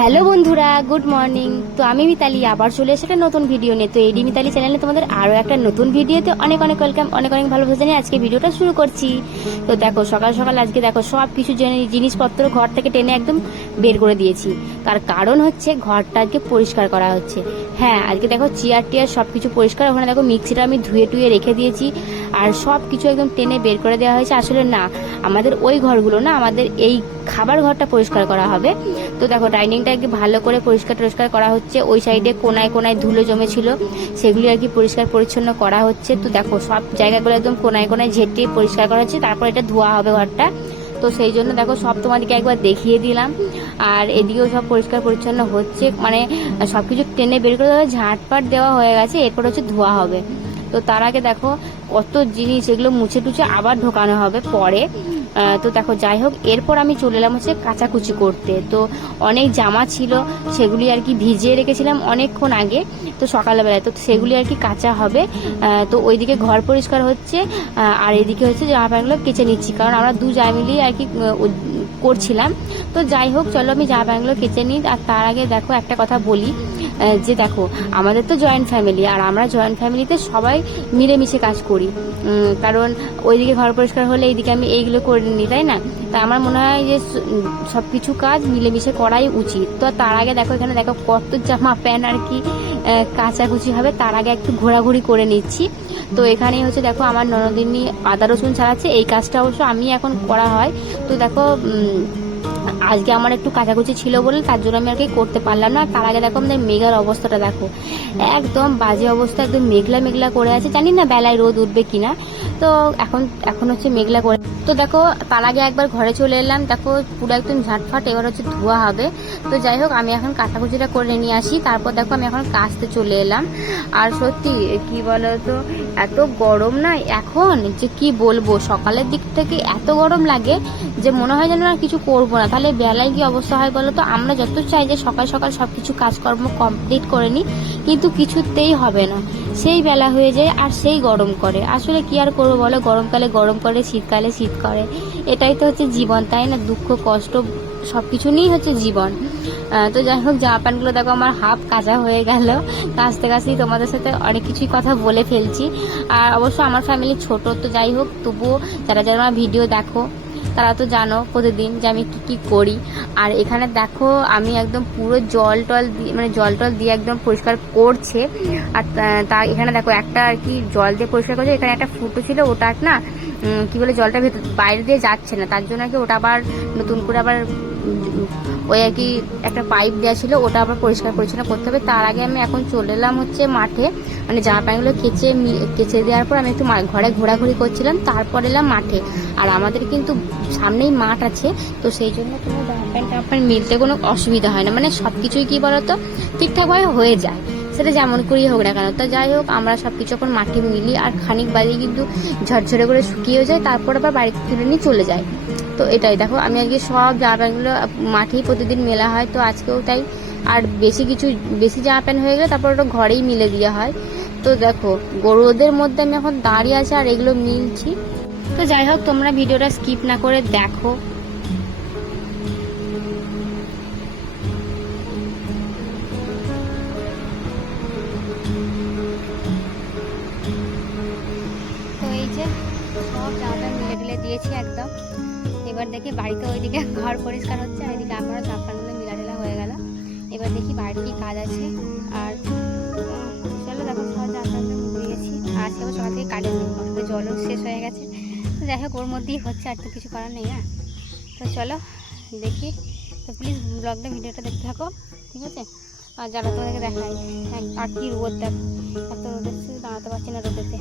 Hello বন্ধুরা good morning তো আমি মিতালি, আবার চলে এসে একটা নতুন ভিডিও নিয়ে। তো এডি মিতালি চ্যানেলে তোমাদের আরও একটা নতুন ভিডিওতে অনেক অনেক ওয়েলকাম অনেক অনেক ভালোবাসা জানিয়ে আজকে ভিডিওটা শুরু করছি। তো দেখো, সকাল সকাল আজকে দেখো সব কিছু জেনে- জিনিসপত্র ঘর থেকে টেনে একদম বের করে দিয়েছি। তার কারণ হচ্ছে ঘরটা আজকে পরিষ্কার করা হচ্ছে। হ্যাঁ আজকে দেখো চেয়ার টিয়ার সব কিছু পরিষ্কার, ওখানে দেখো মিক্সিটা আমি ধুয়ে টুয়ে রেখে দিয়েছি। আর সব কিছু একদম টেনে বের করে দেওয়া হয়েছে। আসলে না, আমাদের ওই ঘরগুলো না, আমাদের এই খাবার ঘরটা পরিষ্কার করা হবে। তো দেখো ডাইনিংটা একটু ভালো করে পরিষ্কার টরিষ্কার করা হচ্ছে। ওই সাইডে কোনায় কোনায় ধুলো জমেছিল। সেগুলি আর কি পরিষ্কার পরিচ্ছন্ন করা হচ্ছে। তো দেখো, সব জায়গাগুলো একদম কোনায় কোনায় ঝেঁটিয়ে পরিষ্কার করা হচ্ছে। তারপর এটা ধোয়া হবে ঘরটা। তো সেই জন্য দেখো, সব তোমাদেরকে একবার দেখিয়ে দিলাম। আর এদিকেও সব পরিষ্কার পরিচ্ছন্ন হচ্ছে। মানে সব কিছু টেনে বের করে দেওয়া, ঝাঁটপাট দেওয়া হয়ে গেছে। এরপর হচ্ছে ধোয়া হবে। তো তার আগে দেখো, কত জিনিস এগুলো মুছে টুছে আবার ঢোকানো হবে পরে। তো দেখো, যাই হোক, এরপর আমি চলে এলাম হচ্ছে কাচাকুচি করতে। তো অনেক জামা ছিল, সেগুলি আর কি ভিজিয়ে রেখেছিলাম অনেকক্ষণ আগে, তো সকালবেলায়। তো সেগুলি আর কি কাঁচা হবে। তো ওইদিকে ঘর পরিষ্কার হচ্ছে আর এদিকে হচ্ছে জামা প্যান্টগুলো কেচে নিচ্ছি, কারণ আমরা দু জায় মিলিয়ে আর কি করছিলাম। তো যাই হোক, চলো আমি জামা প্যান্টগুলো কেচে নিই। আর তার আগে দেখো, একটা কথা বলি। যে দেখো, আমাদের তো জয়েন্ট ফ্যামিলি আর আমরা জয়েন্ট ফ্যামিলিতে সবাই মিলেমিশে কাজ করি। কারণ ওইদিকে ঘর পরিষ্কার হলে এইদিকে আমি এইগুলো করে নিই, তাই না? তা আমার মনে হয় যে সব কিছু কাজ মিলেমিশে করাই উচিত। তো তার আগে দেখো, এখানে দেখো কত জামা প্যান্ট আর কি কাচাকুচি হবে, তার আগে একটু ঘোরাঘুরি করে নিচ্ছি। তো এখানেই হচ্ছে দেখো, আমার ননদিনী আদা রসুন ছাড়াচ্ছে, এই কাজটা অবশ্য আমি এখন করা হয়। তো দেখো আজকে আমার একটু কাচাকুচি ছিল বলে তার জন্য আমি আর কি করতে পারলাম না। তার আগে দেখো আমাদের মেঘার অবস্থাটা দেখো। একদম বাজে অবস্থা, একদম মেঘলা মেঘলা করে আছে। জানি না বেলায় রোদ উঠবে কিনা। তো এখন এখন হচ্ছে মেঘলা করে। তো দেখো, তার আগে একবার ঘরে চলে এলাম। দেখো, পুরো একদম ঝাটফাট, এবার হচ্ছে ধোয়া হবে। তো যাই হোক, আমি এখন কাটাকুচিটা করে নিয়ে আসি। তারপর দেখো, আমি এখন কাচতে চলে এলাম। আর সত্যি, কি বলো তো এত গরম না এখন যে কি বলব? সকালের দিক থেকে এত গরম লাগে যে মনে হয় যেন আর কিছু করব না। তাহলে বেলায় কি অবস্থা হয় বলো তো? আমরা যত চাই যে সকাল সকাল সব কিছু কাজকর্ম কমপ্লিট করে নিই, কিন্তু কিছুতেই হবে না। সেই বেলা হয়ে যায় আর সেই গরম করে। আসলে কি আর করব বলো? গরমকালে গরম করে, শীতকালে শীত করে। এটাই তো হচ্ছে জীবন, তাই না? দুঃখ, কষ্ট সব কিছু নিয়েই হচ্ছে জীবন। তো যাই হোক, জামা প্যান্টগুলো দেখো, আমার হাফ কাঁচা হয়ে গেল। কাচতে কাচতেই তোমাদের সাথে অনেক কিছুই কথা বলে ফেলছি। আর অবশ্য আমার ফ্যামিলি ছোট, তো যাই হোক, তবুও যারা যারা আমার ভিডিও দেখো তারা তো জানো প্রতিদিন যে আমি কী কী করি। আর এখানে দেখো আমি একদম পুরো জল টল দিয়ে মানে জল টল দিয়ে একদম পরিষ্কার করছে। আর তা- এখানে দেখো একটা আর কি জল দিয়ে পরিষ্কার করছে। এখানে একটা ফুটো ছিল, ওটা না কি বলে জলটা ভেতর, বাইরে দিয়ে যাচ্ছে না। তার জন্য আর কি ওটা আবার নতুন করে আবার ওই আর কি একটা পাইপ দেওয়া ছিল, ওটা আবার পরিষ্কার পরিচ্ছন্ন করতে হবে। তার আগে আমি এখন চলে এলাম হচ্ছে মাঠে। মানে জামা প্যান্টগুলো কেচে কেচে দেওয়ার পর আমি একটু ঘরে ঘোরাঘুরি করছিলাম, তারপর এলাম মাঠে। আর আমাদের কিন্তু সামনেই মাঠ আছে, তো সেই জন্য কোনো জামা প্যান্ট টামা প্যান্ট মিলতে কোনো অসুবিধা হয় না। মানে সব কিছুই কি বলতো? ঠিকঠাকভাবে হয়ে যায়। সেটা যেমন করেই হোক না কেন। তো যাই হোক, আমরা সব কিছু এখন মাঠে মিলি, আর খানিক বাদে কিন্তু ঝরঝরে করে শুকিয়েও যায়, তারপর আবার বাড়িতে তুলে নিয়ে চলে যায়। তো এটাই। দেখো, আমি আজকে সব জামা প্যান্টগুলো মাঠেই প্রতিদিন মেলা হয়, তো আজকেও তাই। আর বেশি কিছু, বেশি জামা প্যান্ট হয়ে গেলে তারপর ওটা ঘরেই মিলে দেওয়া হয়। তো দেখো, গরুদের মধ্যে আমি এখন দাঁড়িয়ে আছি আর এগুলো মিলছি। তো যাই হোক, তোমরা ভিডিওটা স্কিপ না করে দেখো। তো এই যে সব জামাটা মিলে দিয়েছি একদম। এবার দেখি বাড়িতে ওইদিকে ঘর পরিষ্কার হচ্ছে, আর এদিকে আমারও মিলা টিলা হয়ে গেল। এবার দেখি বাড়িতে কি কাজ আছে। আর চলো দেখো সব জামাটা দিয়েছি আর আবার সকাল থেকে কাজে নেই জলও শেষ হয়ে গেছে। তো যাই হোক, ওর মধ্যেই হচ্ছে, আর তো কিছু করার নেই হ্যাঁ? তো চলো, দেখি। তো প্লিজ ব্লগটা ভিডিওটা দেখতে থাকো, ঠিক আছে? আর যারা তোমাদেরকে দেখাই এক- আর কি রোদ দেখ এত রোদ দাঁড়াতে পারছি না রোদেতে।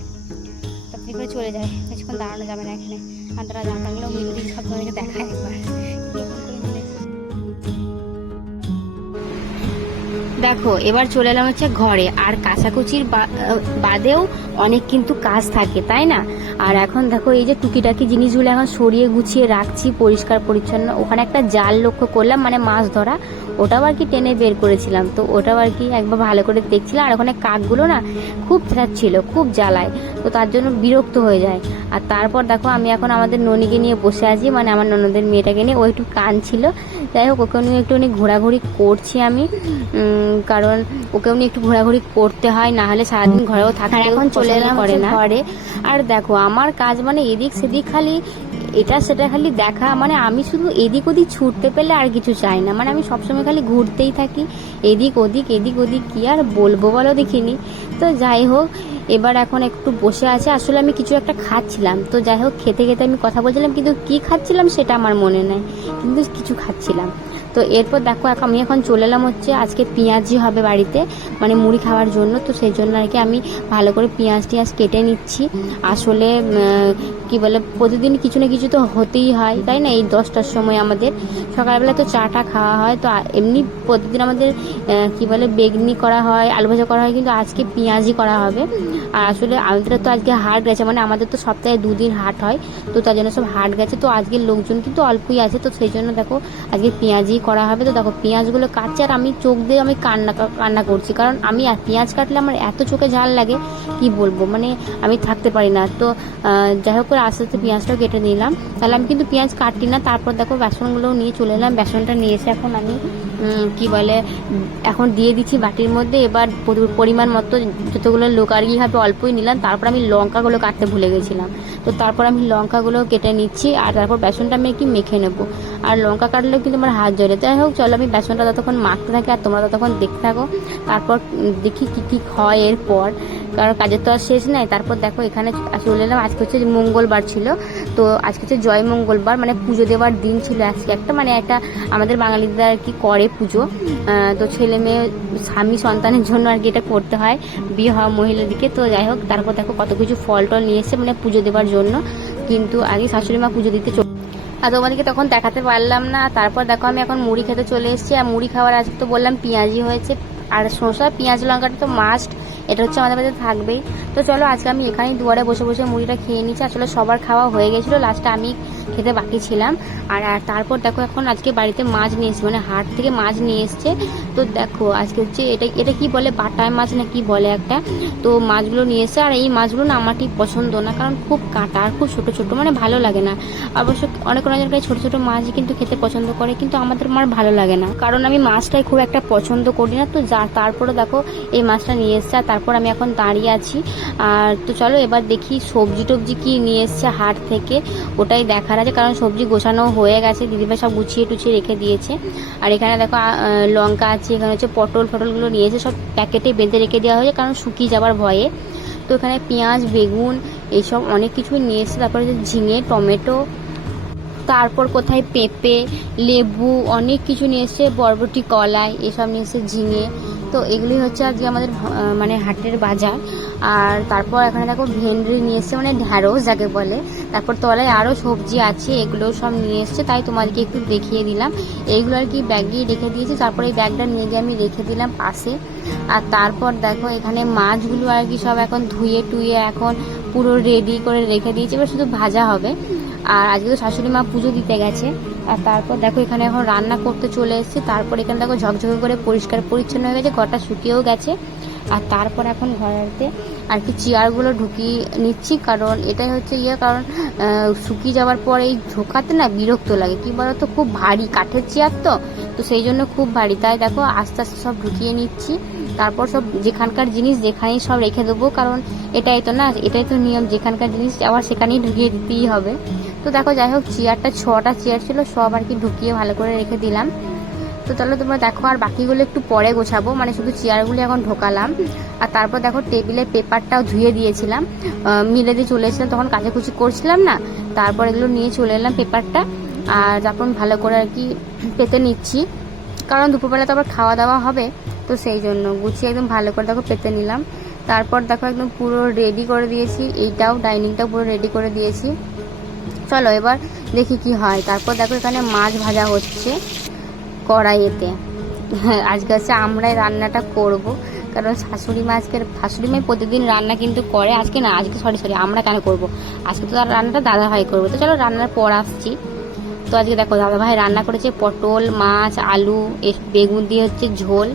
তাড়াতাড়ি চলে যায়। বেশিক্ষণ দাঁড়ানো যাবে না এখানে। আর তারা মিলদি সব তোমাদেরকে দেখায় একবার। দেখো, এবার চলে এলাম হচ্ছে ঘরে। আর কাঁচাকুচির বাদেও অনেক কিন্তু কাজ থাকে, তাই না? আর এখন দেখো, এই যে টুকিটাকি জিনিসগুলো এখন সরিয়ে গুছিয়ে রাখছি, পরিষ্কার, পরিচ্ছন্ন। ওখানে একটা জাল লক্ষ্য করলাম মানে মাছ ধরা। ওটাও আর কি টেনে বের করেছিলাম। তো ওটাও আর কি একবার ভালো করে দেখছিলাম। আর ওখানে কাকগুলো না খুব ছিল খুব জ্বালায়। তো তার জন্য বিরক্ত হয়ে যায়। আর তারপর দেখো আমি এখন আমাদের ননিকে নিয়ে বসে আছি। মানে আমার ননদের মেয়েটাকে নিয়ে। ও একটু কানছিল যাই হোক ওকেও নিয়ে একটুখানি ঘোরাঘুরি করছি আমি। কারণ ওকেও নিয়ে একটু ঘোরাঘুরি করতে হয়। না হলে সারাদিন ঘরেও থাকতে এখন চলে এলাম করে না। ঘরে। আর দেখো আমার কাজ মানে এদিক সেদিক খালি এটা সেটা খালি দেখা মানে আমি শুধু এদিক ওদিক ছুটতে পেলে আর কিছু চাই না। মানে আমি সবসময় খালি ঘুরতেই থাকি। এদিক ওদিক এদিক ওদিক কি আর বলব বলো দেখিনি। তো যাই হোক, এবার এখন একটু বসে আছে। আসলে আমি কিছু একটা খাচ্ছিলাম। তো যাই হোক, খেতে খেতে আমি কথা বলছিলাম, কিন্তু কি খাচ্ছিলাম সেটা আমার মনে নাই। কিন্তু কিছু খাচ্ছিলাম। তো এরপর দেখো, এখন আমি এখন চলে এলাম হচ্ছে, আজকে পেঁয়াজি হবে বাড়িতে মানে মুড়ি খাওয়ার জন্য, তো সেই জন্য আর কি আমি ভালো করে পেঁয়াজ টিয়াজ কেটে নিচ্ছি। আসলে কি বলে, প্রতিদিন কিছু না কিছু তো হতেই হয়, তাই না? এই দশটার সময় আমাদের, সকালবেলা তো চাটা খাওয়া হয়, তো এমনি প্রতিদিন আমাদের কি বলে, বেগনি করা হয়, আলু ভাজা করা হয়, কিন্তু আজকে পেঁয়াজি করা হবে। আর আসলে আমাদের তো আজকে হাট গেছে মানে আমাদের তো সপ্তাহে দুদিন হাট হয়, তো তার জন্য সব হাট গেছে, তো আজকের লোকজন কিন্তু অল্পই আছে, তো সেই জন্য দেখো, আজকে পেঁয়াজি করা হবে, তো দেখো পেঁয়াজগুলো কাটছে আর আমি চোখ দিয়ে আমি কান্না কান্না করছি। কারণ আমি আর পেঁয়াজ কাটলে আমার এত চোখে ঝাল লাগে, কি বলব? মানে আমি থাকতে পারি না। তো যাই হোক করে আস্তে আস্তে পেঁয়াজটাও কেটে নিলাম। তাহলে আমি কিন্তু পেঁয়াজ কাটি না, তারপর দেখো বেসনগুলোও নিয়ে চলে এলাম। বেসনটা নিয়ে এসে এখন আমি কি বলে, এখন দিয়ে দিচ্ছি বাটির মধ্যে। এবার পরিমাণ মতো যতগুলো লোক আর হবে অল্পই নিলাম, তারপর আমি লঙ্কাগুলো কাটতে ভুলে গেছিলাম। তো তারপর আমি লঙ্কাগুলো কেটে নিচ্ছি, আর তারপর বেসনটা আমি কি মেখে নেব। আর লঙ্কা কাটলেও কিন্তু আমার হাত জ্বলে যাই হোক, চলো আমি বেসনটা ততক্ষণ মাখতে থাকি আর তোমরা ততক্ষণ দেখতে থাকো। তারপর দেখি কি কি হয় এরপর। কারণ কাজের তো আর শেষ নাই। তারপর দেখো, এখানে চলে এলাম। আজকে হচ্ছে মঙ্গলবার ছিল। তো আজকে হচ্ছে জয় মঙ্গলবার মানে পুজো দেওয়ার দিন ছিল আজকে একটা। মানে একটা আমাদের বাঙালিদের আর কি করে পুজো। তো ছেলে মেয়ে, স্বামী সন্তানের জন্য আর কি এটা করতে হয় বিয়ে হওয়া মহিলাদিকে তো যাই হোক, তারপর দেখো কত কিছু ফল টল নিয়ে এসে মানে পুজো দেওয়ার জন্য। কিন্তু আগে শাশুড়ি মা পুজো দিতে আর তোমাদেরকে তখন দেখাতে পারলাম না। তারপর দেখো আমি এখন মুড়ি খেতে চলে এসেছি। আর মুড়ি খাওয়ার আজকে তো বললাম পেঁয়াজি হয়েছে। আর শসা পেঁয়াজ লঙ্কাটা তো মাস্ট এটা হচ্ছে আমাদের বাড়িতে থাকবেই। তো চলো, আজকে আমি এখানেই দুয়ারে বসে বসে মুড়িটা খেয়ে নিচ্ছি। আসলে সবার খাওয়া হয়ে গেছিল লাস্টে আমি খেতে বাকি ছিলাম। আর আর তারপর দেখো এখন আজকে বাড়িতে মাছ নিয়ে এসছে মানে হাট থেকে মাছ নিয়ে এসছে। তো দেখো, আজকে হচ্ছে এটা এটা কি বলে, বাটায় মাছ না কি বলে একটা? তো মাছগুলো নিয়ে এসছে, আর এই মাছগুলো না আমার ঠিক পছন্দ না, কারণ খুব কাঁটা আর খুব ছোটো ছোটো মানে ভালো লাগে না। অবশ্য অনেক অনেকের কাছে ছোটো ছোটো মাছই কিন্তু খেতে পছন্দ করে, কিন্তু আমাদের আমার ভালো লাগে না। কারণ আমি মাছটাই খুব একটা পছন্দ করি না, তো যা তারপরে দেখো এই মাছটা নিয়ে এসছে, আর তারপর আমি এখন দাঁড়িয়ে আছি। আর তো চলো এবার দেখি সবজি টবজি কি নিয়ে এসছে হাট থেকে, ওটাই দেখার আছে। কারণ সবজি গোছানো হয়ে গেছে, দিদিভাই সব গুছিয়ে টুছিয়ে রেখে দিয়েছে। আর এখানে দেখো লঙ্কা আছে, এখানে হচ্ছে পটল, ফটলগুলো নিয়ে এসে সব প্যাকেটে বেঁধে রেখে দেওয়া হয়েছে, কারণ শুকিয়ে যাবার ভয়ে। তো এখানে পেঁয়াজ, বেগুন, এইসব অনেক কিছুই নিয়ে এসছে, তারপরে ঝিঙে, টমেটো, তারপর কোথায় পেঁপে, লেবু, অনেক কিছু নিয়ে এসছে, বরবটি, কলাই, এসব নিয়ে এসছে, ঝিঙে। তো এগুলি হচ্ছে আজকে আমাদের মানে হাটের বাজার। আর তারপর এখানে দেখো ভেন্ডি নিয়ে এসছে মানে ঢ্যাঁড়স যাকে বলে। তারপর তলায় আরও সবজি আছে এগুলো সব নিয়ে এসছে। তাই তোমাদেরকে একটু দেখিয়ে দিলাম। এইগুলো আর কি ব্যাগেই রেখে দিয়েছি। তারপরে এই ব্যাগটা নিয়ে গিয়ে আমি রেখে দিলাম পাশে। আর তারপর দেখো এখানে মাছগুলো আর কি সব এখন ধুয়ে টুয়ে এখন পুরো রেডি করে রেখে দিয়েছি। এবার শুধু ভাজা হবে। আর আজকে তো শাশুড়ি মা পুজো দিতে গেছে। আর তারপর দেখো এখানে এখন রান্না করতে চলে এসেছি। তারপর এখানে দেখো ঝকঝকে করে পরিষ্কার পরিচ্ছন্ন হয়ে গেছে, ঘরটা শুকিয়েও গেছে। আর তারপর এখন ঘরেতে আর কি চেয়ারগুলো ঢুকিয়ে নিচ্ছি, কারণ এটাই হচ্ছে ইয়ে কারণ শুকিয়ে যাওয়ার পর এই ঢোকাতে না বিরক্ত লাগে। কি বলতো, খুব ভারী কাঠের চেয়ার তো তো সেই জন্য খুব ভারী। তাই দেখো আস্তে আস্তে সব ঢুকিয়ে নিচ্ছি। তারপর সব যেখানকার জিনিস যেখানেই সব রেখে দেবো, কারণ এটাই তো না, এটাই তো নিয়ম, যেখানকার জিনিস আবার সেখানেই ঢুকিয়ে দিতেই হবে। তো দেখো, যাই হোক চেয়ারটা ছটা চেয়ার ছিল, সব আর কি ঢুকিয়ে ভালো করে রেখে দিলাম। তো তাহলে তোমরা দেখো, আর বাকিগুলো একটু পরে গোছাবো। মানে শুধু চেয়ারগুলি এখন ঢোকালাম। আর তারপর দেখো টেবিলের পেপারটাও ধুয়ে দিয়েছিলাম। মিলে দিয়ে চলে এসেছিলাম, তখন কাচাকুচি করছিলাম না। তারপর এগুলো নিয়ে চলে এলাম পেপারটা আর তারপর ভালো করে আর কি পেতে নিচ্ছি। কারণ দুপুরবেলা তো আবার খাওয়া দাওয়া হবে, তো সেই জন্য গুছিয়ে একদম ভালো করে দেখো পেতে নিলাম। তারপর দেখো, একদম পুরো রেডি করে দিয়েছি। এইটাও ডাইনিংটাও পুরো রেডি করে দিয়েছি। চলো এবার দেখি কি হয়। তারপর দেখো এখানে মাছ ভাজা হচ্ছে কড়াইয়েতে হ্যাঁ আজকে হচ্ছে আমরাই রান্নাটা করব। কারণ শাশুড়ি মা আজকের শাশুড়ি মা প্রতিদিন রান্না কিন্তু করে। আজকে না, আজকে সরি সরি আমরা কেন করব? আজকে তো আর রান্নাটা দাদা ভাই করব। তো চলো রান্নার পর আসছি। তো আজকে দেখো দাদাভাই রান্না করেছে পটল, মাছ, আলু বেগুন দিয়ে হচ্ছে ঝোল।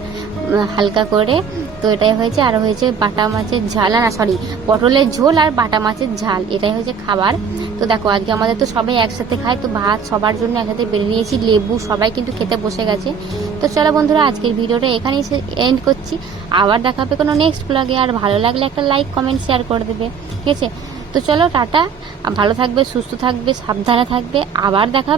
হালকা করে, তো এটাই হয়েছে। আর হয়েছে বাটা মাছের ঝাল না সরি পটলের ঝোল আর বাটা মাছের ঝাল, এটাই হয়েছে খাবার। তো দেখো, আজকে আমাদের তো সবাই একসাথে খায়, তো ভাত সবার জন্য একসাথে বেড়ে নিয়েছি, লেবু সবাই কিন্তু খেতে বসে গেছে। তো চলো বন্ধুরা, আজকের ভিডিওটা এখানেই এন্ড করছি। আবার দেখা হবে কোনো নেক্সট ব্লগে আর ভালো লাগলে একটা লাইক কমেন্ট শেয়ার করে দেবে, ঠিক আছে? তো চলো, টাটা। ভালো থাকবে, সুস্থ থাকবে, সাবধানে থাকবে। আবার দেখা